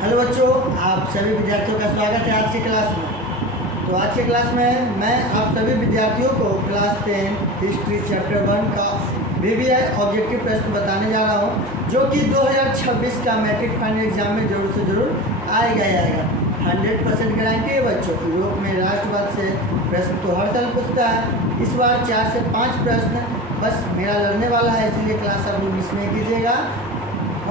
Hello बच्चों, आप सभी विद्यार्थियों का स्वागत है आज की क्लास में। तो आज की क्लास में मैं आप सभी विद्यार्थियों को क्लास 10 हिस्ट्री चैप्टर 1 का VVI ऑब्जेक्टिव प्रश्न बताने जा रहा हूं, जो कि 2026 का मैट्रिक फाइनल एग्जाम में जरूर से जरूर आएगा ही आएगा। 100% गारंटी है बच्चों। यूरोप में राष्ट्रवाद से प्रश्न तो हर साल पूछता है। इस बार 4 से 5 प्रश्न बस मेरा लड़ने वाला है, इसलिए क्लास आप लोग मिस नहीं कीजिएगा।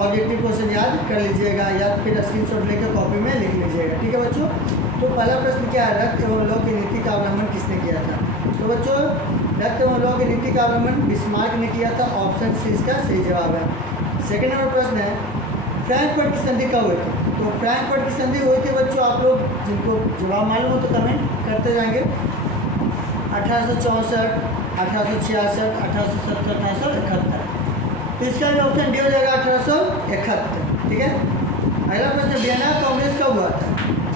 ऑब्जेक्टिव क्वेश्चन याद कर लीजिएगा या फिर स्क्रीनशॉट लेकर कॉपी में लिख लीजिएगा। ठीक है बच्चों। तो पहला प्रश्न क्या है, रक्त एवं लौह की नीति का अवलंबन किसने किया था? तो बच्चों, रक्त एवं लौह की नीति का अवलंबन बिस्मार्क ने किया था। ऑप्शन सी इसका सही जवाब है। सेकेंड नंबर प्रश्न है, फ्रैंकफर्ट की संधि कब हुई थी? तो फ्रैंकफर्ट की संधि हुई थी बच्चों, आप लोग जिनको जवाब मालूम हो तो कमेंट करते जाएंगे। 1864, 1866, 1870, 1871। तो इसका भी ऑप्शन डी हो जाएगा 1871। ठीक है। अगला प्रश्न, वियना कांग्रेस कब हुआ था?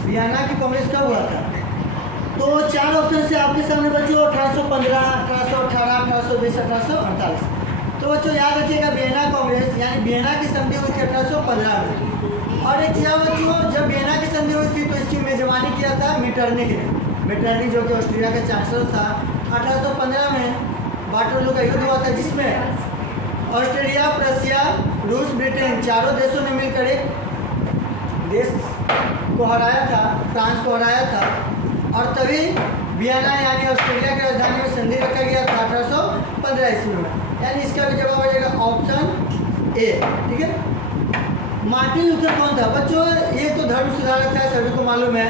वियना की कांग्रेस कब हुआ था? तो 4 ऑप्शन से आपके सामने बच्चों 1815, 1818, 1820, 1848। तो बच्चों याद रखिएगा, वियना कांग्रेस यानी वियना की संधि हुई थी 1815 में। और एक चीज़ बच्चों, जब वियना की संधि हुई थी तो इसकी मेजबानी किया था मीटरनिक ने। मीटरनिक जो कि ऑस्ट्रिया का चांसलर था। 1815 में वाटरलू का युद्ध हुआ था, जिसमें ऑस्ट्रेलिया, प्रशिया, रूस, ब्रिटेन चारों देशों ने मिलकर एक देश को हराया था, फ्रांस को हराया था। और तभी वियना यानी ऑस्ट्रेलिया की राजधानी में संधि रखा गया था 1815 ईस्वी में। यानी इसका भी जवाब हो जाएगा ऑप्शन ए। ठीक है। मार्टिन लूथर कौन था? बच्चों ये तो धर्म सुधारक था, सभी को मालूम है।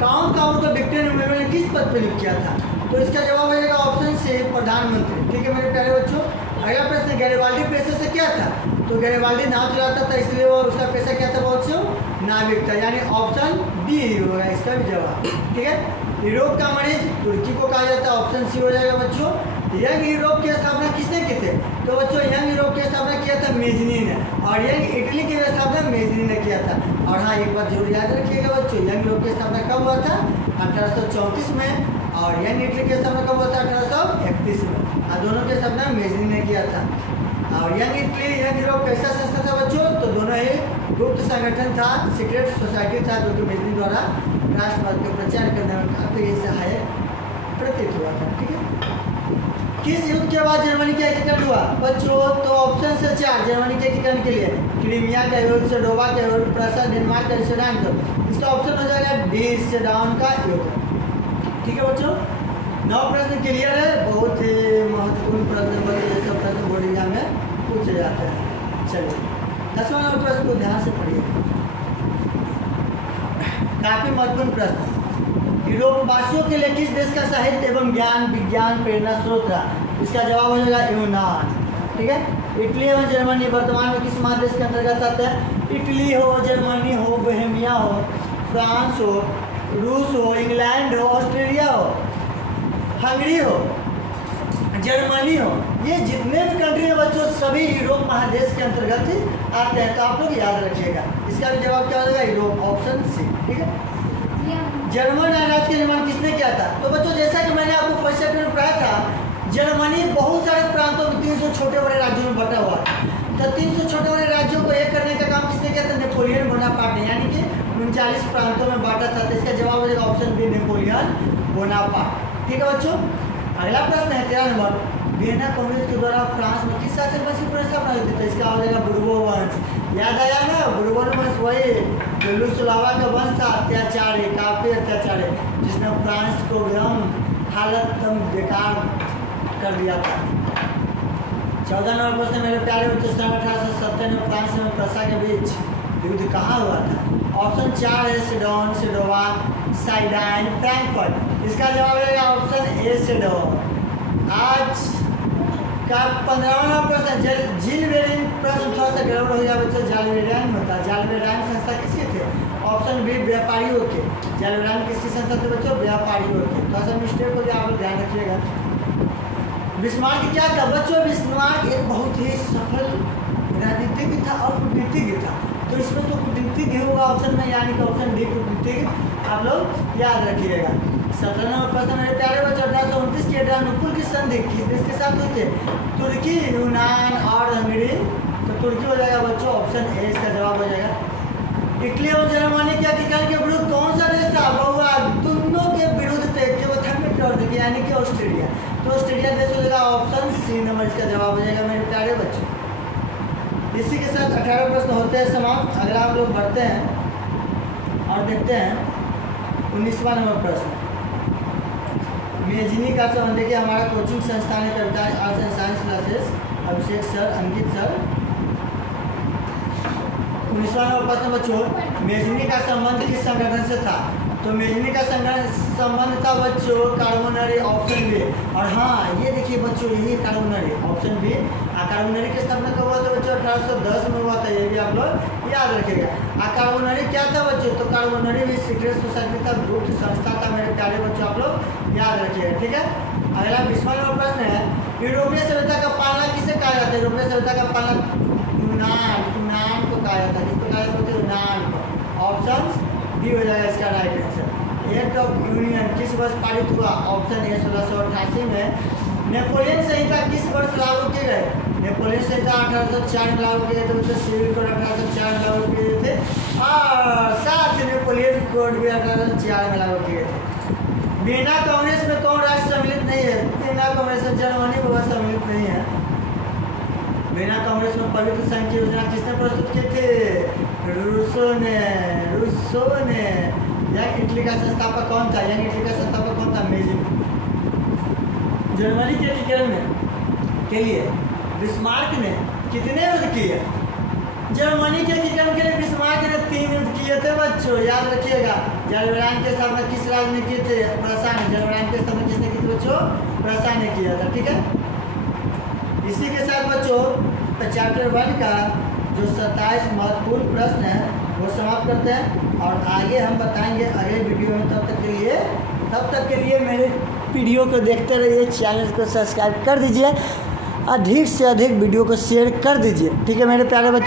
काउंट को विक्टर मेमोरियल ने किस पद पर नियुक्त किया था? तो इसका जवाब हो जाएगा ऑप्शन से प्रधानमंत्री। ठीक है मेरे प्यारे बच्चों। अगला प्रश्न, गैरिबाल्डी पेशे से क्या था? तो गैरिबाल्डी नाव चलाता था, इसलिए वो उसका पेशा क्या था बच्चों? नाविक था। यानी ऑप्शन बी होगा इसका भी जवाब। ठीक है। यूरोप का मरीज तुर्की को कहा जाता है। ऑप्शन सी हो जाएगा बच्चों। यंग यूरोप की स्थापना किसने की थी? तो बच्चों यंग यूरोप की स्थापना किया था मेजनी ने। और यंग इटली की स्थापना मेजनी ने किया था। और हाँ, एक बात जरूर याद रखिएगा बच्चों, यंग यूरोप की स्थापना कब हुआ था? 1834 में। और यंग इटली की स्थापना कब हुआ था? 1831 में। दोनों की स्थापना मेजनी ने किया था। और यंग इटली यंग यूरोप कैसा संस्था था बच्चों? तो दोनों ही गुप्त संगठन था, सीक्रेट सोसाइटी था, जो कि मेजनी द्वारा राष्ट्रवाद का प्रचार करने में काफी सहायक प्रतीत हुआ था। ठीक है। किस युद्ध के बाद जर्मनी का एकीकरण हुआ बच्चों? तो ऑप्शन से 4 जर्मनी के एकीकरण के लिए, क्रीमिया का युद्ध, सेडोवा का युद्ध, प्रशा, डेनमार्क का सेडान का। इसका ऑप्शन हो जाएगा डी, सेडान का युद्ध। ठीक है बच्चों। 9 प्रश्न क्लियर है। बहुत ही महत्वपूर्ण प्रश्न बच्चों, ये सब प्रश्न बोर्ड एग्जाम में पूछे जाते हैं। चलिए 10वां नंबर प्रश्न को ध्यान से पढ़िए, काफी महत्वपूर्ण प्रश्न। यूरोपवासियों के लिए किस देश का साहित्य एवं ज्ञान विज्ञान प्रेरणा स्रोत रहा? इसका जवाब हो जाएगा यूनान। ठीक है। इटली एवं जर्मनी वर्तमान में किस महादेश के अंतर्गत आते हैं? इटली हो, जर्मनी हो, बोहेमिया हो, फ्रांस हो, रूस हो, इंग्लैंड हो, ऑस्ट्रेलिया हो, हंगरी हो, जर्मनी हो, ये जितने भी कंट्री हैं बच्चों सभी यूरोप महादेश के अंतर्गत आते हैं। तो आप लोग याद रखिएगा, इसका भी जवाब क्या हो जाएगा? Europe, option C. ठीक है। जर्मन राज्य का निर्माण किसने किया था? तो बच्चों जैसा कि मैंने आपको फर्स्ट चैप्टर में पढ़ाया था, जर्मनी बहुत सारे प्रांतों में 300 छोटे बड़े राज्यों में बटा हुआ है। तो 300 छोटे बड़े राज्यों को एक करने का काम किसने किया था? नेपोलियन बोनापार्ट ने, यानी कि 39 प्रांतों में बांटा था। तो इसका जवाब हो जाएगा ऑप्शन बी, नेपोलियन बोनापार्ट। ठीक है बच्चों। अगला प्रश्न है 13 नंबर, वियना कांग्रेस के द्वारा फ्रांस में किस शासक वंश की स्थापना हुई थी? तो इसका हो जाएगा बुर्बो वंश। याद आया ना? बुर्बो वंश वही जो लुसुलावा का वंश था, अत्याचारी, काफी अत्याचारी, जिसने फ्रांस को एकदम हालत एकदम बेकार कर दिया था। 14 नंबर प्रश्न मेरे प्यारे बच्चों, 1870 में फ्रांस में प्रशा के बीच युद्ध कहाँ हुआ था? ऑप्शन 4 है सेडोन, सेडोवा, साइडाइन, फ्रैंकफर्ट। इसका जवाब रहेगा ऑप्शन ए, सेडोन। आज का 15वां प्रश्न, जिलबेरिन प्रश्न थोड़ा सा गड़बड़ हो गया बच्चों, जालबेरिन होता है। जालबेरिन संस्था किसके थे? ऑप्शन बी, व्यापारियों के। जालबेरिन किसकी संस्था थे बच्चों? व्यापारियों के। थोड़ा सा मिस्टेक हो गया, आप लोग ध्यान रखिएगा। बिस्मार्क क्या था बच्चों? बिस्मार्क एक बहुत ही सफल राजनीतिज्ञ था और कूटनीतिज्ञ था। तो इसमें तो कूटनीतिज्ञ होगा ऑप्शन में, यानी कि ऑप्शन डी कूटनीतिज्ञ आप लोग याद रखिएगा। 17 नंबर प्रश्न मेरे प्यारे बच्चों, 1829 की एड्रियानोपल की संधि किस देश के साथ हुई थे? तुर्की, यूनान और हंगरी। तो तुर्की हो जाएगा बच्चों, ऑप्शन ए इसका जवाब हो जाएगा। इटली और जर्मनी के अधिकार के विरुद्ध कौन सा देश था? बहुआ दोनों के विरुद्ध थे, जो था मित्र यानी कि ऑस्ट्रेलिया। तो ऑस्ट्रेलिया देश हो जाएगा ऑप्शन सी नंबर, इसका जवाब हो जाएगा मेरे प्यारे बच्चों। इसी के साथ 18 प्रश्न होते हैं समाप्त। अगर आप लोग बढ़ते हैं और देखते हैं 19वां नंबर प्रश्न, मेजनी का संबंध। देखिए हमारा कोचिंग संस्थान है Kavita arts and science classes, Abhishek sir, Ankit sir. 19वां नंबर प्रश्न बच्चों, मेजनी का संबंध किस संगठन से था? तो मेजनी का संबंध था बच्चों कार्बोनरी, ऑप्शन बी। और हाँ ये देखिए बच्चों, यही कार्बोनरी, ऑप्शन बी। कार्बोनरी की स्थापना कब हुआ था बच्चों? 1810 में हुआ था, ये भी आप लोग याद रखिएगा। कार्बोनरी क्या था बच्चों? तो कार्बोनरी भी सीक्रेट सोसाइटी था, गुप्त संस्था था मेरे प्यारे बच्चों, आप लोग याद रखिएगा, ठीक है। अगला 20वां नंबर प्रश्न है, यूरोपीय सभ्यता का पालना किसे कहा जाता है? यूरोपीय सभ्यता का पालना यूनान को कहा जाता है। किसको कहा जाता है? यूनान को। ऑप्शन डी हो जाएगा इसका right answer. Act of union किस वर्ष पारित हुआ? ऑप्शन ए 1688 में। नेपोलियन संहिता किस वर्ष लागू किए गए? नेपोलियन संहिता 1804 में लागू किए गए थे, सिविल कोड 1804 में लागू किए थे, और साथ ही नेपोलियन कोड भी 1804 में लागू किए थे। वियना कांग्रेस में कौन राष्ट्र सम्मिलित नहीं है? वियना कांग्रेस में जर्मनी में वह सम्मिलित नहीं है। वियना कांग्रेस में पवित्र संघ की योजना किसने प्रस्तुत की थी? रूसो ने। यंग इटली का संस्थापक कौन था? यंग इटली का संस्थापक कौन था? मेजनी। जर्मनी के एकीकरण के लिए बिस्मार्क ने कितने युद्ध किए? जर्मनी के एकीकरण के लिए बिस्मार्क ने 3 युद्ध किए थे बच्चों, याद रखिएगा। जर्मनी के स्थापना किस राज्य ने किए थे? प्रसा ने। जर्मनी के स्थापना किसने की थी बच्चों? प्रसा ने किया था, ठीक है। इसी के साथ बच्चों चैप्टर 1 का जो 27 महत्वपूर्ण प्रश्न है वो समाप्त करते हैं, और आगे हम बताएंगे अगले वीडियो में। तब तक के लिए मेरे वीडियो को देखते रहिए, चैनल को सब्सक्राइब कर दीजिए, अधिक से अधिक वीडियो को शेयर कर दीजिए, ठीक है मेरे प्यारे बच्चों।